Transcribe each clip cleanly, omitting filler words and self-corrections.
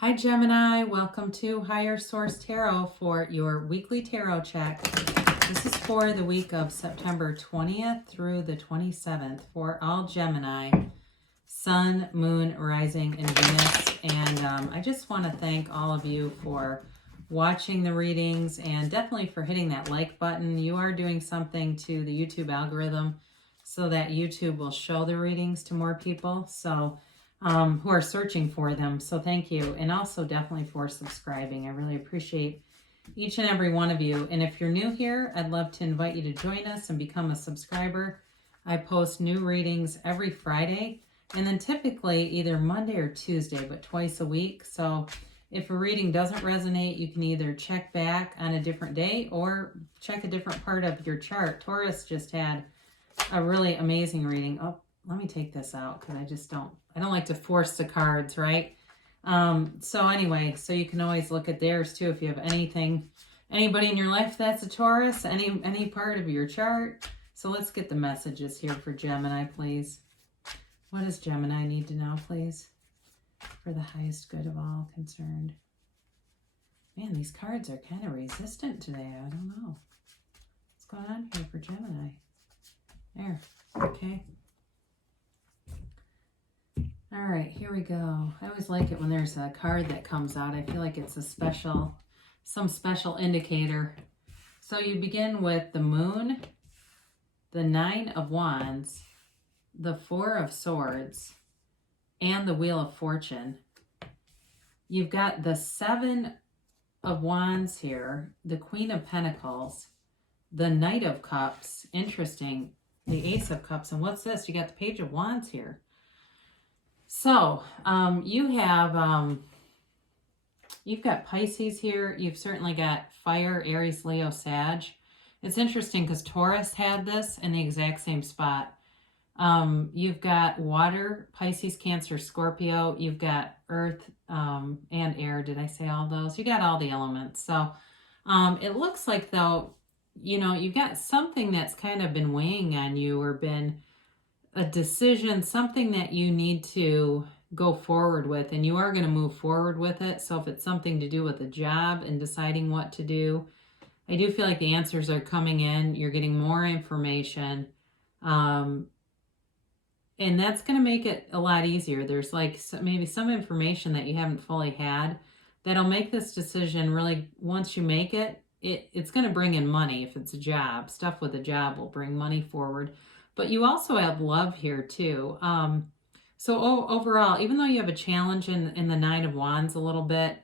Hi Gemini, welcome to Higher Source Tarot for your weekly tarot check. This is for the week of September 20th through the 27th for all Gemini, Sun, Moon, Rising, and Venus. And I just want to thank all of you for watching the readings and definitely for hitting that like button. You are doing something to the YouTube algorithm so that YouTube will show the readings to more people. So who are searching for them. So thank you. And also definitely for subscribing. I really appreciate each and every one of you. And if you're new here, I'd love to invite you to join us and become a subscriber. I post new readings every Friday and then typically either Monday or Tuesday, but twice a week. So if a reading doesn't resonate, you can either check back on a different day or check a different part of your chart. Taurus just had a really amazing reading. Oh, let me take this out because I don't like to force the cards, right? So anyway, so you can always look at theirs too if you have anybody in your life that's a Taurus, any part of your chart. So let's get the messages here for Gemini, please. What does Gemini need to know, please? For the highest good of all concerned. Man, these cards are kind of resistant today. I don't know. What's going on here for Gemini? There. Okay. All right, here we go. I always like it when there's a card that comes out. I feel like it's some special indicator. So you begin with the Moon, the Nine of Wands, the Four of Swords, and the Wheel of Fortune. You've got the Seven of Wands here, the Queen of Pentacles, the Knight of Cups, interesting, the Ace of Cups, and what's this? You got the Page of Wands here. So, you've got Pisces here. You've certainly got Fire, Aries, Leo, Sag. It's interesting because Taurus had this in the exact same spot. You've got Water, Pisces, Cancer, Scorpio. You've got Earth and Air. Did I say all those? You got all the elements. So, it looks like, though, you've got something that's kind of been weighing on you or been a decision, something that you need to go forward with, and you are going to move forward with it. So if it's something to do with a job and deciding what to do, I do feel like the answers are coming in. You're getting more information. And that's going to make it a lot easier. There's like maybe some information that you haven't fully had that'll make this decision really, once you make it, it's going to bring in money. If it's a job, stuff with a job will bring money forward. But you also have love here too. So overall, even though you have a challenge in the Nine of Wands a little bit,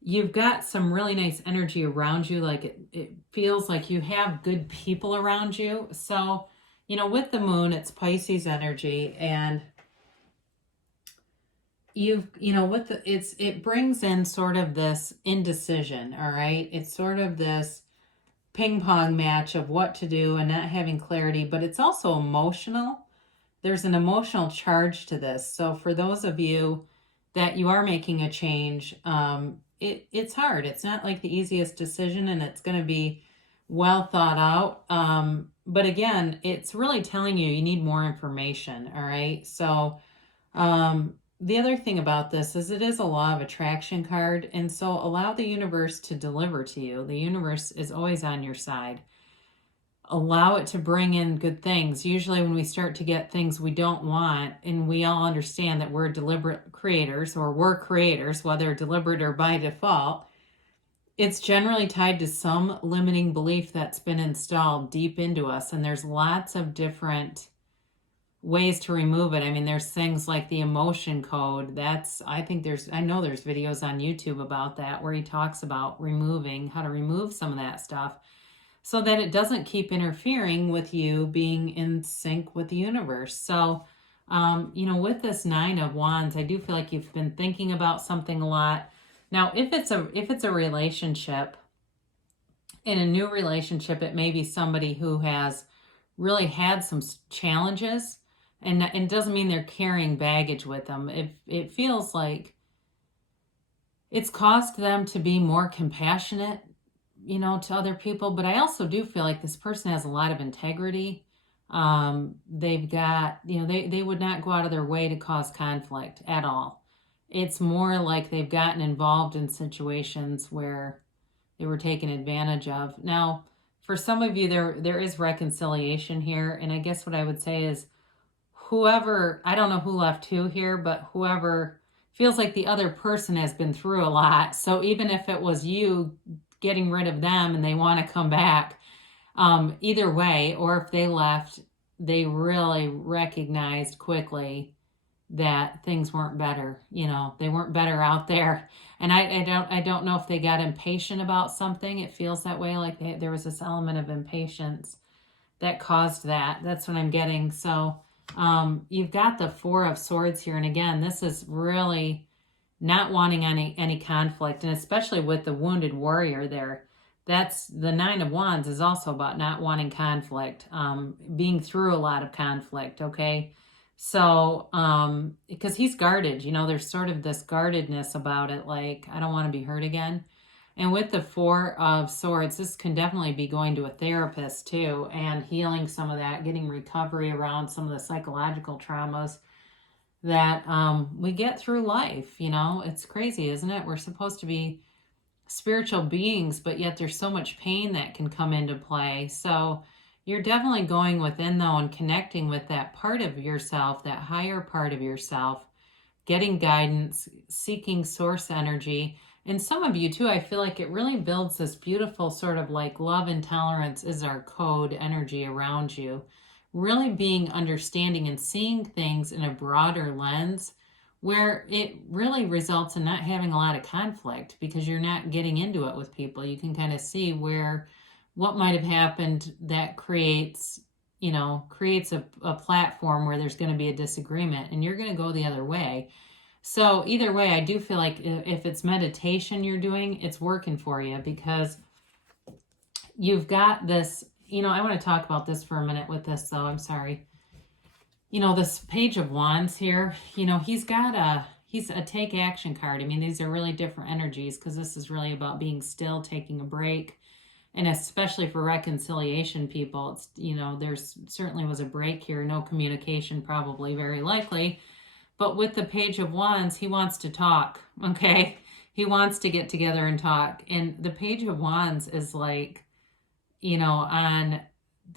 you've got some really nice energy around you. Like it feels like you have good people around you. So, with the Moon, it's Pisces energy, and it brings in sort of this indecision. All right. It's sort of this ping pong match of what to do and not having clarity, but it's also emotional. There's an emotional charge to this. So for those of you that you are making a change, it's hard. It's not like the easiest decision, and it's going to be well thought out. But again, it's really telling you need more information. All right. So, the other thing about this is it is a law of attraction card, and so allow the universe to deliver to you. The universe is always on your side. Allow it to bring in good things. Usually when we start to get things we don't want, and we all understand that we're deliberate creators, or we're creators, whether deliberate or by default, it's generally tied to some limiting belief that's been installed deep into us, and there's lots of different ways to remove it. I mean, there's things like the emotion code. I know there's videos on YouTube about that where he talks about how to remove some of that stuff so that it doesn't keep interfering with you being in sync with the universe. So, with this Nine of Wands, I do feel like you've been thinking about something a lot. Now, if it's a relationship, in a new relationship, it may be somebody who has really had some challenges. And it doesn't mean they're carrying baggage with them. It feels like it's caused them to be more compassionate, to other people. But I also do feel like this person has a lot of integrity. They've got, they would not go out of their way to cause conflict at all. it's more like they've gotten involved in situations where they were taken advantage of. Now, for some of you, there is reconciliation here, and I guess what I would say is whoever, I don't know who left who here, but whoever feels like the other person has been through a lot. So even if it was you getting rid of them and they want to come back, either way, or if they left, they really recognized quickly that things weren't better. They weren't better out there. And I don't know if they got impatient about something. It feels that way, like there was this element of impatience that caused that. That's what I'm getting. So you've got the Four of Swords here. And again, this is really not wanting any conflict. And especially with the wounded warrior there, that's the Nine of Wands is also about not wanting conflict, being through a lot of conflict. Okay. So, because he's guarded, there's sort of this guardedness about it. Like, I don't want to be hurt again. And with the Four of Swords, this can definitely be going to a therapist too and healing some of that, getting recovery around some of the psychological traumas that we get through life. It's crazy, isn't it? We're supposed to be spiritual beings, but yet there's so much pain that can come into play. So you're definitely going within though and connecting with that part of yourself, that higher part of yourself, getting guidance, seeking source energy. And some of you too, I feel like it really builds this beautiful sort of like love and tolerance is our code energy around you. Really being understanding and seeing things in a broader lens where it really results in not having a lot of conflict because you're not getting into it with people. You can kind of see what might have happened that creates a platform where there's going to be a disagreement and you're going to go the other way. So either way, I do feel like if it's meditation you're doing, it's working for you because you've got this, I want to talk about this for a minute with this though. I'm sorry. This Page of Wands here, he's a take action card. I mean, these are really different energies because this is really about being still, taking a break. And especially for reconciliation people, it's, there's certainly was a break here, no communication probably, very likely. But with the Page of Wands, he wants to talk, okay? He wants to get together and talk. And the Page of Wands is like, on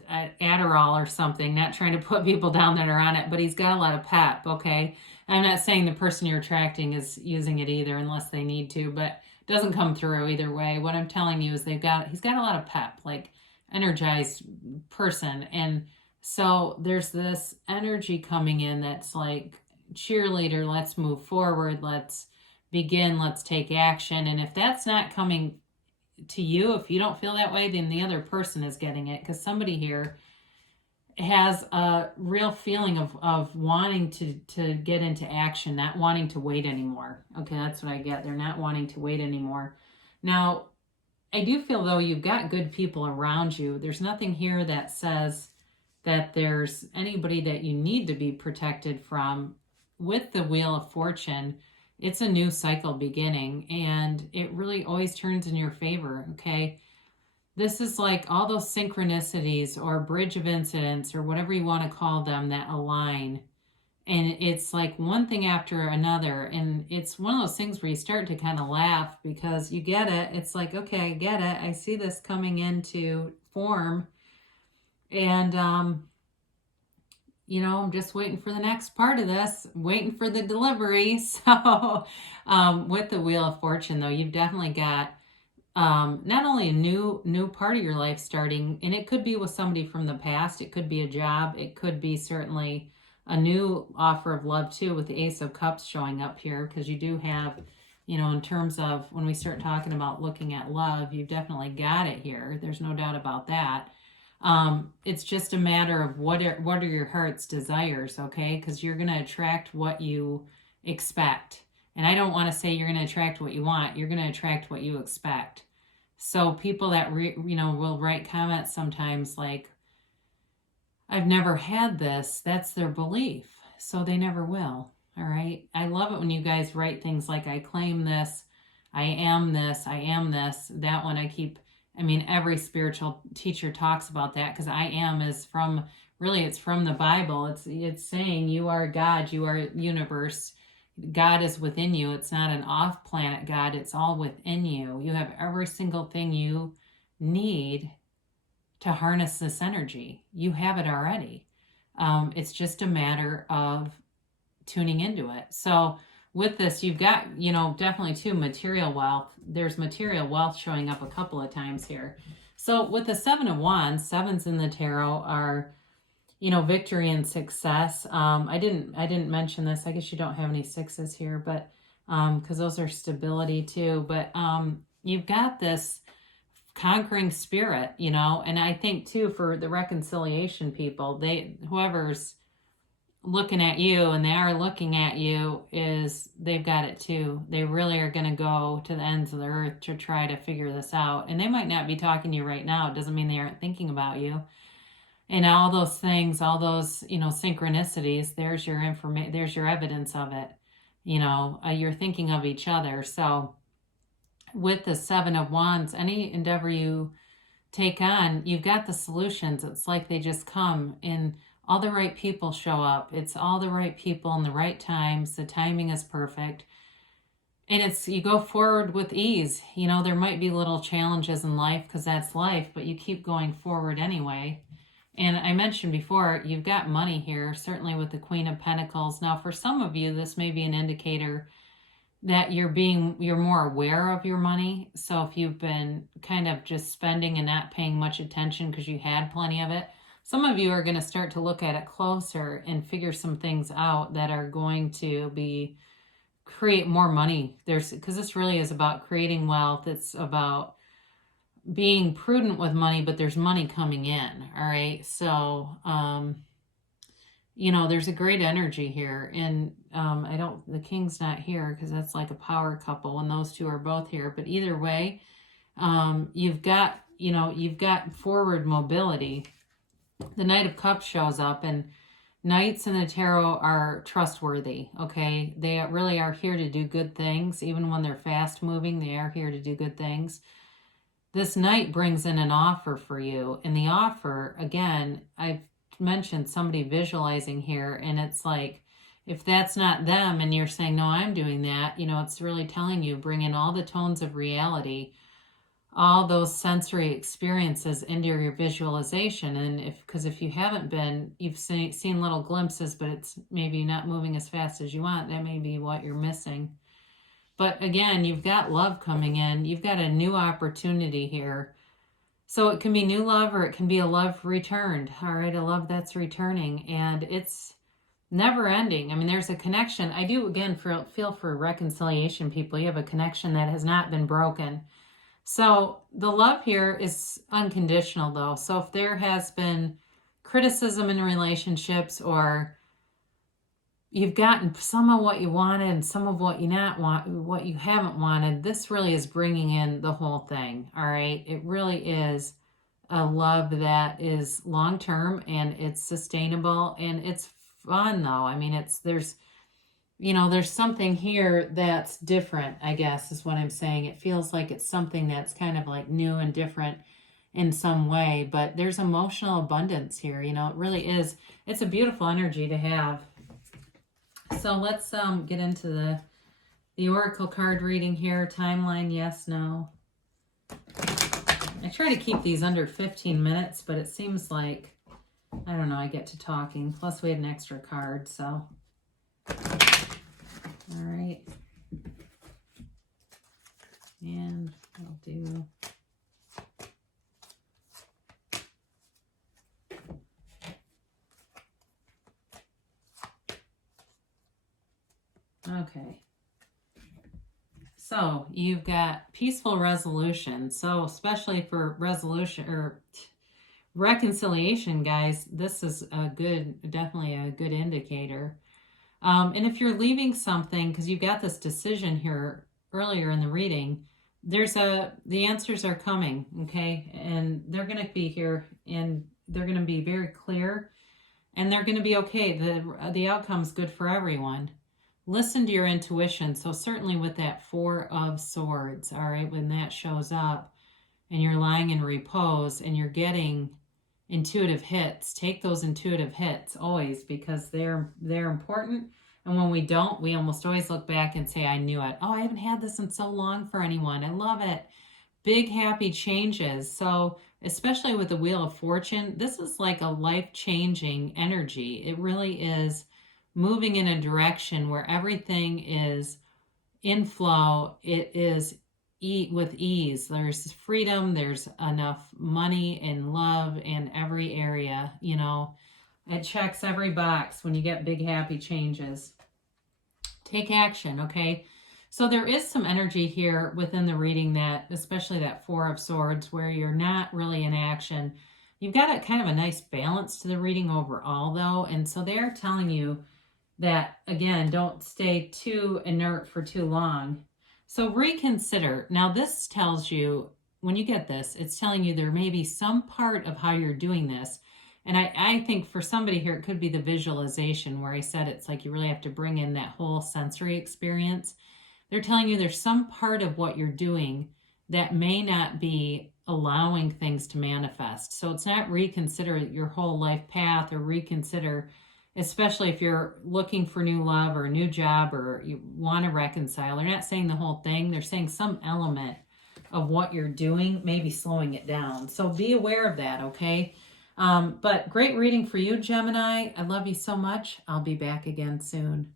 Adderall or something, not trying to put people down that are on it, but he's got a lot of pep, okay? I'm not saying the person you're attracting is using it either unless they need to, but it doesn't come through either way. What I'm telling you is he's got a lot of pep, like energized person. And so there's this energy coming in that's like, cheerleader, let's move forward, let's begin, let's take action. And if that's not coming to you, if you don't feel that way, then the other person is getting it, because somebody here has a real feeling of wanting to get into action, not wanting to wait anymore. Okay, that's what I get. They're not wanting to wait anymore. Now, I do feel though you've got good people around you. There's nothing here that says that there's anybody that you need to be protected from. With the Wheel of Fortune, it's a new cycle beginning, and it really always turns in your favor, okay? This is like all those synchronicities or bridge of incidents or whatever you want to call them that align. And it's like one thing after another. And it's one of those things where you start to kind of laugh because you get it. It's like, okay, I get it. I see this coming into form. And, I'm just waiting for the next part of this, waiting for the delivery. So with the Wheel of Fortune, though, you've definitely got not only a new part of your life starting, and it could be with somebody from the past. It could be a job. It could be certainly a new offer of love, too, with the Ace of Cups showing up here, because you do have, in terms of when we start talking about looking at love, you've definitely got it here. There's no doubt about that. It's just a matter of what are your heart's desires, okay? Because you're going to attract what you expect. And I don't want to say you're going to attract what you want. You're going to attract what you expect. So people that, will write comments sometimes like, I've never had this. That's their belief. So they never will. All right. I love it when you guys write things like, I claim this. I am this. I am this. That one every spiritual teacher talks about that, because I am is it's from the Bible. It's saying you are God, you are universe, God is within you. It's not an off-planet God. It's all within you. You have every single thing you need to harness this energy. You have it already. It's just a matter of tuning into it. So with this, you've got, definitely too, material wealth. There's material wealth showing up a couple of times here. So with the Seven of Wands, sevens in the tarot are, victory and success. I didn't mention this. I guess you don't have any sixes here, but because those are stability too. But you've got this conquering spirit, and I think too, for the reconciliation people, whoever's looking at you, and they are looking at you, is they've got it too. They really are going to go to the ends of the earth to try to figure this out. And they might not be talking to you right now. It doesn't mean they aren't thinking about you. And all those things, all those, synchronicities, there's your information, there's your evidence of it. You're thinking of each other. So with the Seven of Wands, any endeavor you take on, you've got the solutions. It's like they just come, and all the right people show up. It's all the right people in the right times. The timing is perfect. And you go forward with ease. There might be little challenges in life, because that's life, but you keep going forward anyway. And I mentioned before, you've got money here, certainly with the Queen of Pentacles. Now, for some of you, this may be an indicator that you're more aware of your money. So if you've been kind of just spending and not paying much attention because you had plenty of it, some of you are going to start to look at it closer and figure some things out that are going to create more money. Because this really is about creating wealth. It's about being prudent with money, but there's money coming in. All right. So, there's a great energy here. And the King's not here because that's like a power couple, and those two are both here. But either way, you've got forward mobility. The Knight of Cups shows up, and Knights in the tarot are trustworthy. Okay. They really are here to do good things. Even when they're fast moving, they are here to do good things. This Knight brings in an offer for you. And the offer, again, I've mentioned somebody visualizing here, and it's like, if that's not them and you're saying, no, I'm doing that, it's really telling you, bring in all the tones of reality, all those sensory experiences into your visualization. And because if you haven't been, you've seen little glimpses, but it's maybe not moving as fast as you want. That may be what you're missing. But again, you've got love coming in. You've got a new opportunity here. So it can be new love, or it can be a love returned. All right, a love that's returning. And it's never ending. I mean, there's a connection. I do, again, feel for reconciliation people. You have a connection that has not been broken. So the love here is unconditional, though. So if there has been criticism in relationships, or you've gotten some of what you wanted and some of what what you haven't wanted, this really is bringing in the whole thing. All right. It really is a love that is long-term, and it's sustainable, and it's fun though. I mean, there's something here that's different, I guess is what I'm saying. It feels like it's something that's kind of like new and different in some way, but there's emotional abundance here. It really is. It's a beautiful energy to have. So let's get into the oracle card reading here. Timeline, yes, no. I try to keep these under 15 minutes, but it seems like, I don't know, I get to talking. Plus we had an extra card, so. All right. And I'll do... Okay. So you've got peaceful resolution. So especially for resolution or reconciliation, guys, this is definitely a good indicator. And if you're leaving something, because you've got this decision here earlier in the reading, the answers are coming, okay? And they're going to be here, and they're going to be very clear, and they're going to be okay. The outcome's good for everyone. Listen to your intuition. So certainly with that Four of Swords, all right, when that shows up and you're lying in repose and you're getting intuitive hits, take those intuitive hits always, because they're important. And when we don't, we almost always look back and say, I knew it. Oh, I haven't had this in so long for anyone. I love it. Big happy changes. So especially with the Wheel of Fortune, this is like a life-changing energy. It really is moving in a direction where everything is in flow. It is eat with ease. There's freedom. There's enough money and love in every area. You know, it checks every box when you get big happy changes. Take action, okay? So there is some energy here within the reading that, especially that Four of Swords, where you're not really in action. You've got a kind of a nice balance to the reading overall, though. And so they're telling you that, again, don't stay too inert for too long. So reconsider. Now, this tells you, when you get this, it's telling you there may be some part of how you're doing this. And I think for somebody here, it could be the visualization where I said it's like you really have to bring in that whole sensory experience. They're telling you there's some part of what you're doing that may not be allowing things to manifest. So it's not reconsider your whole life path or reconsider, especially if you're looking for new love or a new job or you want to reconcile. They're not saying the whole thing. They're saying some element of what you're doing, maybe slowing it down. So be aware of that, okay? But great reading for you, Gemini. I love you so much. I'll be back again soon.